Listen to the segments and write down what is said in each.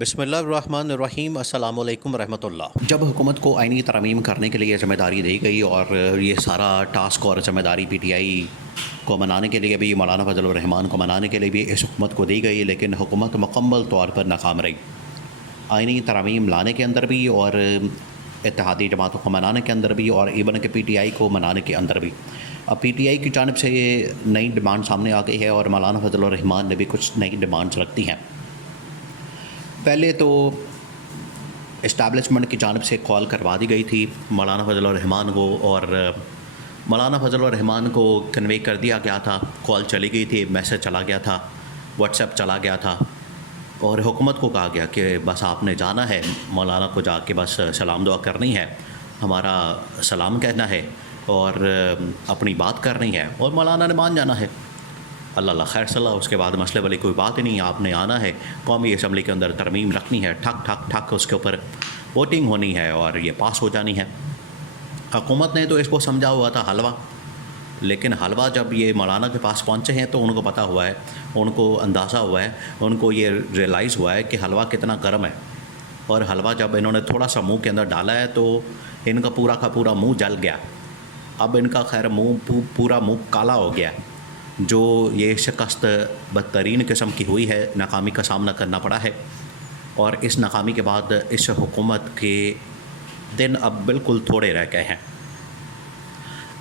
بسم اللہ الرحمن الرحیم، السلام علیکم ورحمۃ اللہ۔ جب حکومت کو آئینی ترمیم کرنے کے لیے ذمہ داری دی گئی اور یہ سارا ٹاسک اور ذمہ داری پی ٹی آئی کو منانے کے لیے بھی، مولانا فضل الرحمان کو منانے کے لیے بھی اس حکومت کو دی گئی، لیکن حکومت مکمل طور پر ناکام رہی آئینی ترمیم لانے کے اندر بھی، اور اتحادی جماعتوں کو منانے کے اندر بھی، اور ایون کہ پی ٹی آئی کو منانے کے اندر بھی۔ اب پی ٹی آئی کی جانب سے یہ نئی ڈیمانڈ سامنے آ گئی ہے اور مولانا فضل الرحمان نے بھی کچھ نئی ڈیمانڈز رکھتی ہیں۔ پہلے تو اسٹیبلشمنٹ کی جانب سے کال کروا دی گئی تھی مولانا فضل الرحمان کو، اور مولانا فضل الرحمان کو کنوے کر دیا گیا تھا، کال چلی گئی تھی، میسج چلا گیا تھا، واٹس ایپ چلا گیا تھا، اور حکومت کو کہا گیا کہ بس آپ نے جانا ہے، مولانا کو جا کے بس سلام دعا کرنی ہے، ہمارا سلام کہنا ہے اور اپنی بات کرنی ہے، اور مولانا نے مان جانا ہے۔ اللہ خیر صلی اللہ، اس کے بعد مسئلے والی کوئی بات ہی نہیں، آپ نے آنا ہے، قومی اسمبلی کے اندر ترمیم رکھنی ہے، ٹھک ٹھک ٹھک اس کے اوپر ووٹنگ ہونی ہے اور یہ پاس ہو جانی ہے۔ حکومت نے تو اس کو سمجھا ہوا تھا حلوہ، لیکن حلوہ جب یہ مولانا کے پاس پہنچے ہیں تو ان کو پتہ ہوا ہے، ان کو اندازہ ہوا ہے، ان کو یہ ریئلائز ہوا ہے کہ حلوہ کتنا گرم ہے، اور حلوہ جب انہوں نے تھوڑا سا منہ کے اندر ڈالا ہے تو ان کا پورا منہ جل گیا۔ اب ان کا خیر پورا منہ کالا ہو گیا، جو یہ شکست بدترین قسم کی ہوئی ہے، ناکامی کا سامنا کرنا پڑا ہے، اور اس ناکامی کے بعد اس حکومت کے دن اب بالکل تھوڑے رہ گئے ہیں۔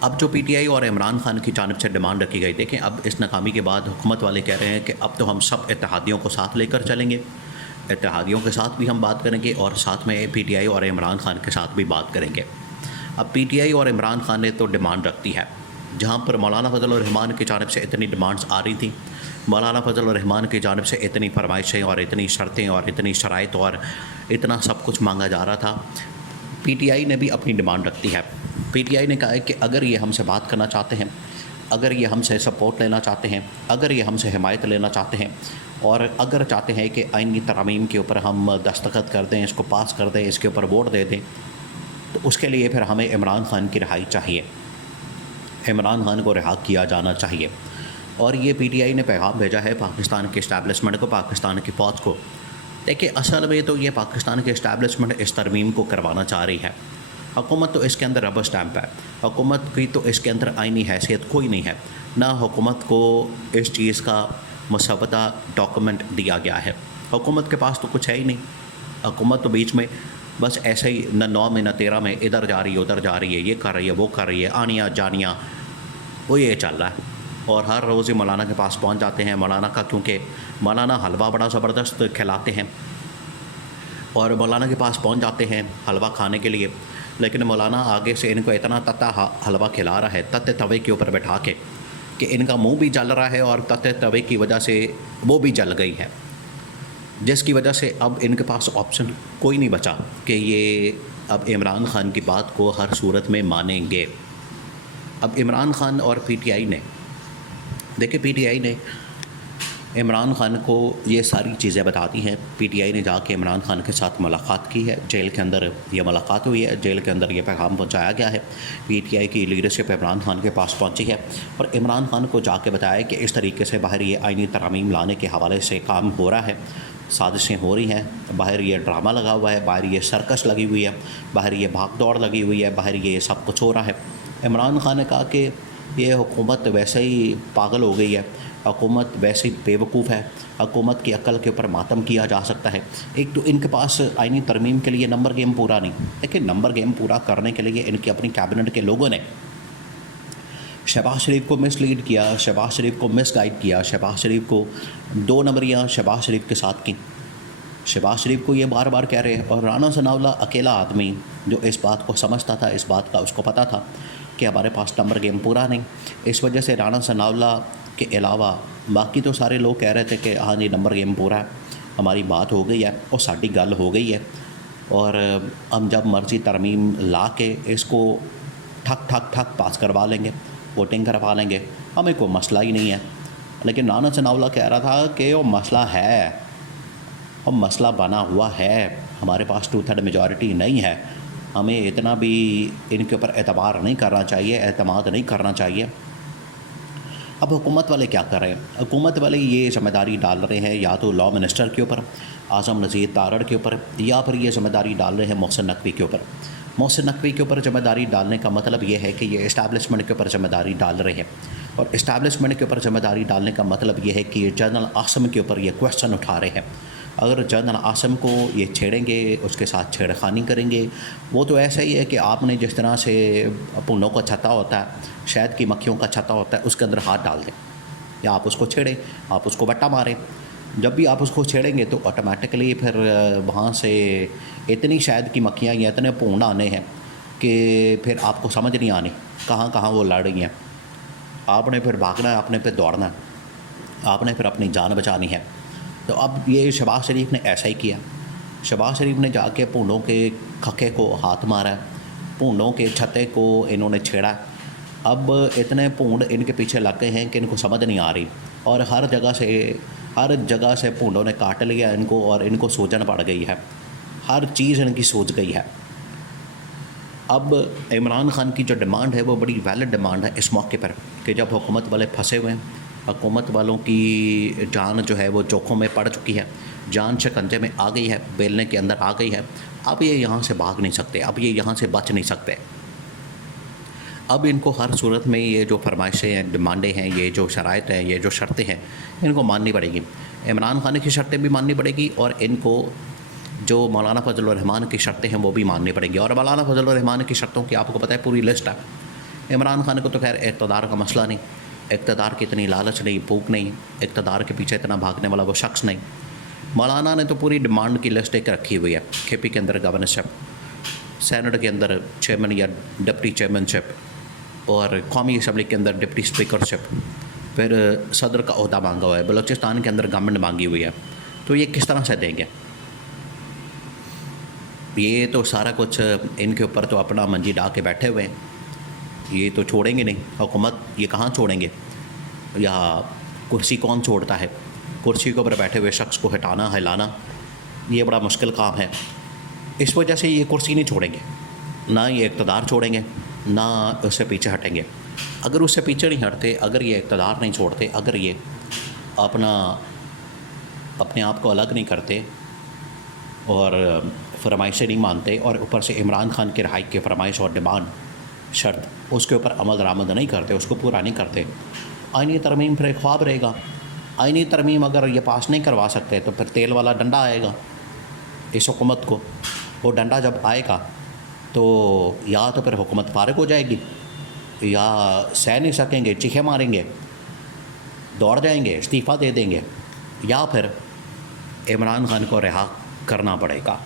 اب جو پی ٹی آئی اور عمران خان کی جانب سے ڈیمانڈ رکھی گئی، دیکھیں اب اس ناکامی کے بعد حکومت والے کہہ رہے ہیں کہ اب تو ہم سب اتحادیوں کو ساتھ لے کر چلیں گے، اتحادیوں کے ساتھ بھی ہم بات کریں گے، اور ساتھ میں پی ٹی آئی اور عمران خان کے ساتھ بھی بات کریں گے۔ اب پی ٹی آئی اور عمران خان نے تو ڈیمانڈ رکھتی ہے، جہاں پر مولانا فضل الرحمان کی جانب سے اتنی ڈیمانڈز آ رہی تھیں، مولانا فضل الرحمان کی جانب سے اتنی فرمائشیں اور اتنی شرطیں اور اتنی شرائط اور اتنا سب کچھ مانگا جا رہا تھا، پی ٹی آئی نے بھی اپنی ڈیمانڈ رکھتی ہے۔ پی ٹی آئی نے کہا ہے کہ اگر یہ ہم سے بات کرنا چاہتے ہیں، اگر یہ ہم سے سپورٹ لینا چاہتے ہیں، اگر یہ ہم سے حمایت لینا چاہتے ہیں، اور اگر چاہتے ہیں کہ آئینی ترامیم کے اوپر ہم دستخط کر دیں، اس کو پاس کر دیں، اس کے اوپر ووٹ دے دیں، تو اس کے لیے پھر ہمیں عمران خان کی رہائی چاہیے، عمران خان کو رہا کیا جانا چاہیے۔ اور یہ پی ٹی آئی نے پیغام بھیجا ہے پاکستان کے اسٹیبلشمنٹ کو، پاکستان کی فوج کو۔ دیکھیں اصل میں تو یہ پاکستان کے اسٹیبلشمنٹ اس ترمیم کو کروانا چاہ رہی ہے، حکومت تو اس کے اندر ربر اسٹیمپ ہے، حکومت کی تو اس کے اندر آئینی حیثیت کوئی نہیں ہے، نہ حکومت کو اس چیز کا مسودہ ڈاکومنٹ دیا گیا ہے، حکومت کے پاس تو کچھ ہے ہی نہیں، حکومت تو بیچ میں بس ایسے ہی نہ 9 میں نہ 13 میں ادھر جا رہی ہے ادھر جا رہی ہے، یہ کر رہی ہے وہ کر رہی ہے، آنیاں جانیاں وہ یہ چل رہا ہے، اور ہر روز ہی مولانا کے پاس پہنچ جاتے ہیں۔ مولانا کا کیونکہ مولانا حلوہ بڑا زبردست کھلاتے ہیں، اور مولانا کے پاس پہنچ جاتے ہیں حلوہ کھانے کے لیے، لیکن مولانا آگے سے ان کو اتنا تتا حلوہ کھلا رہا ہے تتے توے کے اوپر بٹھا کے کہ ان کا منہ بھی جل رہا ہے، اور تتے توے کی وجہ سے وہ بھی جل گئی ہے، جس کی وجہ سے اب ان کے پاس آپشن کوئی نہیں بچا کہ یہ اب عمران خان کی بات کو ہر صورت میں مانیں گے۔ اب عمران خان اور پی ٹی آئی نے، دیکھیں پی ٹی آئی نے عمران خان کو یہ ساری چیزیں بتاتی ہیں، پی ٹی آئی نے جا کے عمران خان کے ساتھ ملاقات کی ہے، جیل کے اندر یہ ملاقات ہوئی ہے، جیل کے اندر یہ پیغام پہنچایا گیا ہے، پی ٹی آئی کی لیڈرشپ عمران خان کے پاس پہنچی ہے، اور عمران خان کو جا کے بتایا کہ اس طریقے سے باہر یہ آئینی ترامیم لانے کے حوالے سے کام ہو رہا ہے، سازشیں ہو رہی ہیں، باہر یہ ڈرامہ لگا ہوا ہے، باہر یہ سرکس لگی ہوئی ہے، باہر یہ بھاگ دوڑ لگی ہوئی ہے، باہر یہ سب کچھ ہو رہا ہے۔ عمران خان نے کہا کہ یہ حکومت ویسے ہی پاگل ہو گئی ہے، حکومت ویسے ہی بے وقوف ہے، حکومت کی عقل کے اوپر ماتم کیا جا سکتا ہے۔ ایک تو ان کے پاس آئینی ترمیم کے لیے نمبر گیم پورا نہیں، لیکن نمبر گیم پورا کرنے کے لیے ان کی اپنی کیبنٹ کے لوگوں نے شہباز شریف کو مس لیڈ کیا، شہباز شریف کو مس گائیڈ کیا، شہباز شریف کو 2 نمبریاں شہباز شریف کے ساتھ کی، شہباز شریف کو یہ بار بار کہہ رہے ہیں، اور رانا ثناءاللہ اکیلا آدمی جو اس بات کو سمجھتا تھا، اس بات کا اس کو پتہ تھا کہ ہمارے پاس نمبر گیم پورا نہیں، اس وجہ سے رانا ثناءاللہ کے علاوہ باقی تو سارے لوگ کہہ رہے تھے کہ ہاں جی نمبر گیم پورا ہے، ہماری بات ہو گئی ہے اور ساڈی گل ہو گئی ہے، اور ہم جب مرضی ترمیم لا کے اس کو ٹھک ٹھک ٹھک پاس کروا لیں گے، ووٹنگ کروا لیں گے، ہمیں کوئی مسئلہ ہی نہیں ہے۔ لیکن رانا ثناءاللہ کہہ رہا تھا کہ وہ مسئلہ ہے، اور مسئلہ بنا ہوا ہے، ہمارے پاس 2/3 میجورٹی نہیں ہے، ہمیں اتنا بھی ان کے اوپر اعتبار نہیں کرنا چاہیے، اعتماد نہیں کرنا چاہیے۔ اب حکومت والے کیا کر رہے ہیں؟ حکومت والے یہ ذمہ داری ڈال رہے ہیں یا تو لا منسٹر کے اوپر، اعظم نذیر تارڑ کے اوپر، یا پھر یہ ذمہ داری ڈال رہے ہیں محسن نقوی کے اوپر۔ محسن نقوی کے اوپر ذمہ داری ڈالنے کا مطلب یہ ہے کہ یہ اسٹیبلشمنٹ کے اوپر ذمہ داری ڈال رہے ہیں، اور اسٹیبلشمنٹ کے اوپر ذمہ داری ڈالنے کا مطلب یہ ہے کہ یہ جنرل عاصم کے اوپر یہ کویشچن اٹھا رہے ہیں۔ اگر جنرل عاصم کو یہ چھیڑیں گے، اس کے ساتھ چھیڑ خانی کریں گے، وہ تو ایسا ہی ہے کہ آپ نے جس طرح سے پھونوں کا چھتا ہوتا ہے، شہد کی مکھیوں کا چھتا ہوتا ہے، اس کے اندر ہاتھ ڈال دیں یا آپ اس کو چھیڑیں، آپ اس کو بٹا ماریں۔ جب بھی آپ اس کو چھیڑیں گے تو آٹومیٹکلی پھر وہاں سے اتنی شہد کی مکھیاں یا اتنے پھونڈ آنے ہیں کہ پھر آپ کو سمجھ نہیں آنی کہاں کہاں وہ لڑ رہی ہیں۔ آپ نے پھر بھاگنا ہے، آپ نے پھر دوڑنا ہے، آپ نے پھر اپنی جان بچانی ہے۔ تو اب یہ شہباز شریف نے ایسا ہی کیا۔ شہباز شریف نے جا کے پھونڈوں کے کھکے کو ہاتھ مارا ہے، پھونڈوں کے چھتے کو انہوں نے چھیڑا۔ اب اتنے پھونڈ ان کے پیچھے لگ گئے ہیں کہ ان کو سمجھ نہیں آ رہی، اور ہر جگہ سے پھونڈوں نے کاٹ لیا ان کو، اور ان کو سوجن پڑ گئی ہے، ہر چیز ان کی سوج گئی ہے۔ اب عمران خان کی جو ڈیمانڈ ہے وہ بڑی ویلڈ ڈیمانڈ ہے اس موقع پر، کہ جب حکومت والے پھنسے ہوئے ہیں، حکومت والوں کی جان جو ہے وہ جوکھوں میں پڑ چکی ہے، جان شکنجے میں آ گئی ہے، بیلنے کے اندر آ گئی ہے۔ اب یہ یہاں سے بھاگ نہیں سکتے، اب یہ یہاں سے بچ نہیں سکتے۔ اب ان کو ہر صورت میں یہ جو فرمائشیں ہیں، ڈیمانڈیں ہیں، یہ جو شرائط ہیں، یہ جو شرطیں ہیں، ان کو ماننی پڑے گی۔ عمران خان کی شرطیں بھی ماننی پڑے گی، اور ان کو جو مولانا فضل الرحمان کی شرطیں ہیں وہ بھی ماننی پڑیں گی۔ اور مولانا فضل الرحمان کی شرطوں کی آپ کو پتہ ہے پوری لسٹ ہے۔ عمران خان کو تو خیر اقتدار کا مسئلہ نہیں، اقتدار کی اتنی لالچ نہیں، بھوک نہیں، اقتدار کے پیچھے اتنا بھاگنے والا وہ شخص نہیں۔ مولانا نے تو پوری ڈیمانڈ کی لسٹ ایک رکھی ہوئی ہے، کے پی کے اندر گورنرشپ، سینٹ کے اندر چیئرمین یا ڈپٹی چیئرمین شپ، اور قومی اسمبلی کے اندر ڈپٹی اسپیکرشپ، پھر صدر کا عہدہ مانگا ہوا ہے، بلوچستان کے اندر گورنمنٹ مانگی ہوئی ہے۔ تو یہ کس طرح سے دیں گے؟ یہ تو سارا کچھ ان کے اوپر تو اپنا منجی ڈا کے بیٹھے ہوئے ہیں، یہ تو چھوڑیں گے نہیں حکومت، یہ کہاں چھوڑیں گے؟ یا کرسی کون چھوڑتا ہے؟ کرسی کے اوپر بیٹھے ہوئے شخص کو ہٹانا، ہلانا یہ بڑا مشکل کام ہے۔ اس وجہ سے یہ کرسی نہیں چھوڑیں گے، نہ یہ اقتدار چھوڑیں گے، نہ اس سے پیچھے ہٹیں گے۔ اگر اس سے پیچھے نہیں ہٹتے، اگر یہ اقتدار نہیں چھوڑتے، اگر یہ اپنے آپ کو الگ نہیں کرتے اور فرمائشیں نہیں مانتے، اور اوپر سے عمران خان کے رہائی کی فرمائش اور ڈیمانڈ شرط اس کے اوپر عمل درآمد نہیں کرتے، اس کو پورا نہیں کرتے، آئینی ترمیم پھر ایک خواب رہے گا۔ آئینی ترمیم اگر یہ پاس نہیں کروا سکتے تو پھر تیل والا ڈنڈا آئے گا اس حکومت کو۔ وہ ڈنڈا جب آئے گا تو یا تو پھر حکومت فارغ ہو جائے گی، یا سہ نہیں سکیں گے، چیخے ماریں گے، دوڑ جائیں گے، استعفیٰ دے دیں گے، یا پھر عمران خان کو رہا کرنا پڑے گا۔